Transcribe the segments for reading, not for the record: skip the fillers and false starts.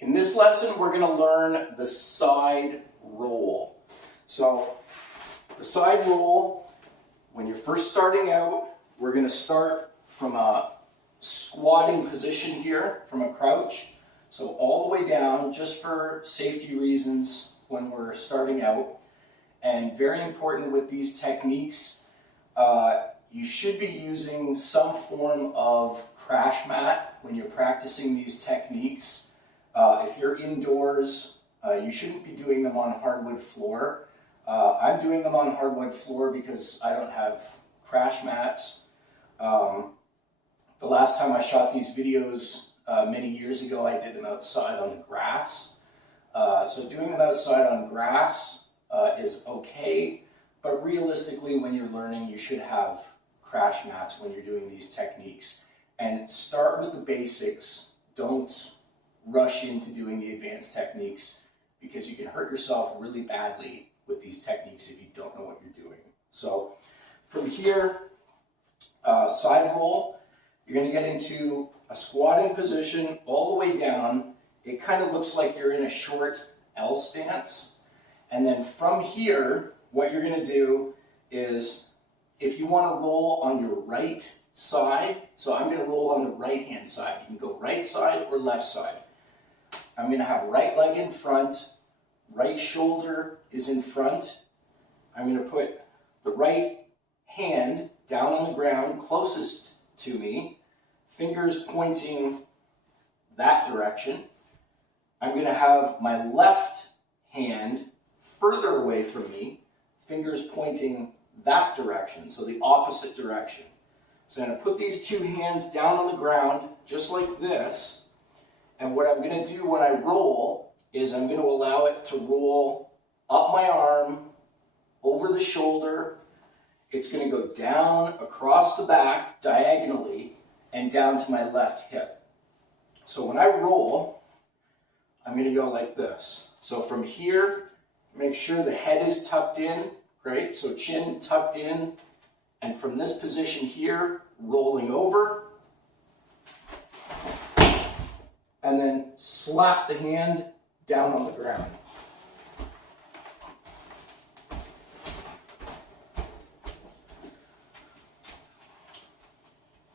In this lesson, we're going to learn the side roll. So, the side roll, when you're first starting out, we're going to start from a squatting position here, from a crouch. So all the way down, just for safety reasons when we're starting out. And very important with these techniques, you should be using some form of crash mat when you're practicing these techniques. If you're indoors, you shouldn't be doing them on hardwood floor. I'm doing them on hardwood floor because I don't have crash mats. The last time I shot these videos many years ago, I did them outside on the grass. So doing them outside on grass is okay, but realistically when you're learning, you should have crash mats when you're doing these techniques. And start with the basics. Don't rush into doing the advanced techniques because you can hurt yourself really badly with these techniques if you don't know what you're doing. So from here, side roll, you're going to get into a squatting position all the way down. It kind of looks like you're in a short L stance. And then from here, what you're going to do is, if you want to roll on your right side, so I'm going to roll on the right hand side. You can go right side or left side. I'm going to have right leg in front, right shoulder is in front. I'm going to put the right hand down on the ground closest to me, fingers pointing that direction. I'm going to have my left hand further away from me, fingers pointing that direction, so the opposite direction. So I'm going to put these two hands down on the ground, just like this. And what I'm going to do when I roll is I'm going to allow it to roll up my arm, over the shoulder. It's going to go down across the back diagonally and down to my left hip. So when I roll, I'm going to go like this. So from here, make sure the head is tucked in, right? So chin tucked in. And from this position here, rolling over. And then slap the hand down on the ground.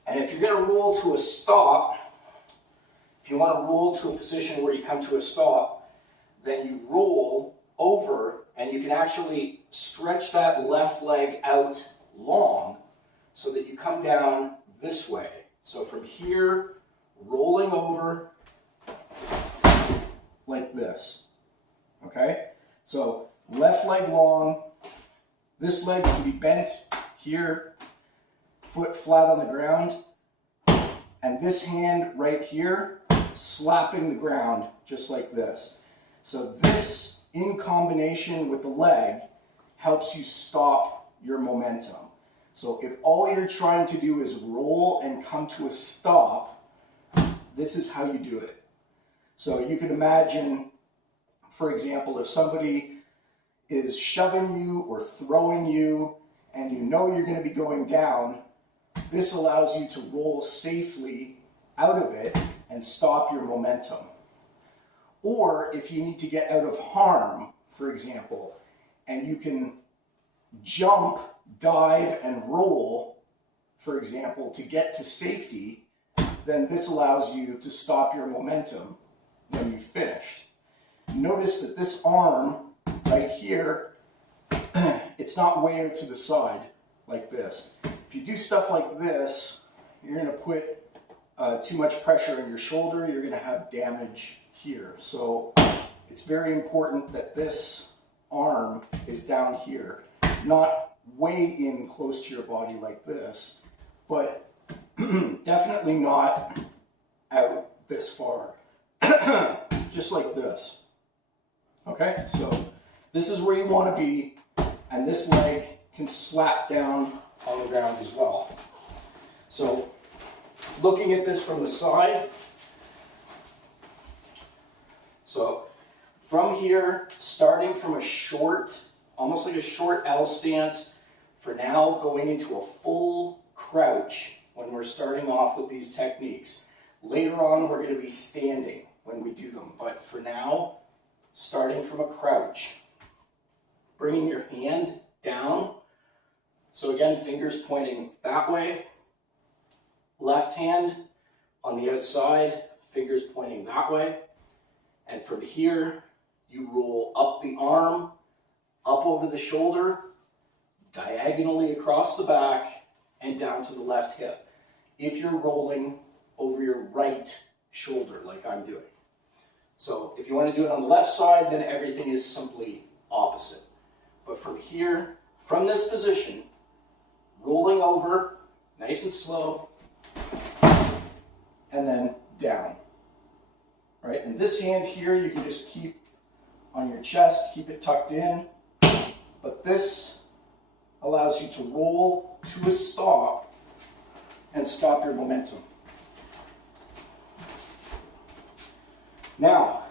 And if you're going to roll to a stop, if you want to roll to a position where you come to a stop, then you roll over and you can actually stretch that left leg out long so that you come down this way. So from here, rolling over like this. Okay? So left leg long, this leg can be bent here, foot flat on the ground, and this hand right here slapping the ground just like this. So this, in combination with the leg, helps you stop your momentum. So if all you're trying to do is roll and come to a stop, this is how you do it. So you could imagine, for example, if somebody is shoving you or throwing you and you know you're going to be going down, this allows you to roll safely out of it and stop your momentum. Or if you need to get out of harm, for example, and you can jump, dive, and roll, for example, to get to safety, then this allows you to stop your momentum when you've finished. Notice that this arm right here, it's not way out to the side like this. If you do stuff like this, you're going to put too much pressure on your shoulder, you're going to have damage here. So it's very important that this arm is down here, not way in close to your body like this, but definitely not out this far. Just like this. Okay, so this is where you want to be, and this leg can slap down on the ground as well. So looking at this from the side, so from here, starting from a short, almost like a short L stance, for now going into a full crouch when we're starting off with these techniques. Later on, we're going to be standing. When when we do them. But for now, starting from a crouch, bringing your hand down. So again, fingers pointing that way. Left hand on the outside, fingers pointing that way. And from here, you roll up the arm, up over the shoulder, diagonally across the back, and down to the left hip. If you're rolling over your right shoulder, like I'm doing. So if you want to do it on the left side, then everything is simply opposite. But from here, from this position, rolling over, nice and slow, and then down. Right? And this hand here, you can just keep on your chest, keep it tucked in. But this allows you to roll to a stop and stop your momentum. Now,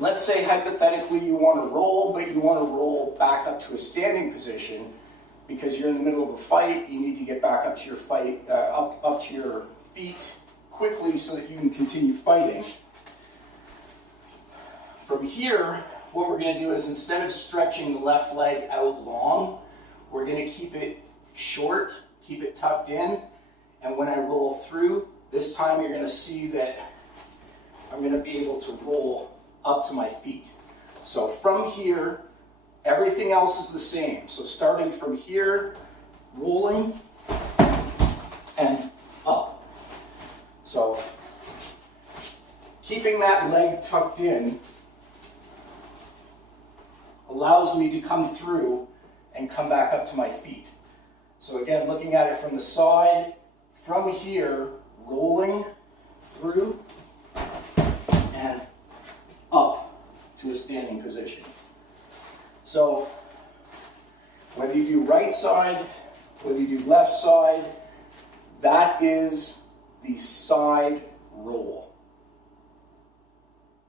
let's say hypothetically you want to roll, but you want to roll back up to a standing position because you're in the middle of a fight. You need to get back up to your up to your feet quickly so that you can continue fighting. From here, what we're going to do is instead of stretching the left leg out long, we're going to keep it short, keep it tucked in, and when I roll through, this time you're going to see that I'm going to be able to roll up to my feet. So from here, everything else is the same. So starting from here, rolling, and up. So keeping that leg tucked in allows me to come through and come back up to my feet. So again, looking at it from the side, from here, rolling through and up to a standing position. So whether you do right side, whether you do left side, that is the side roll.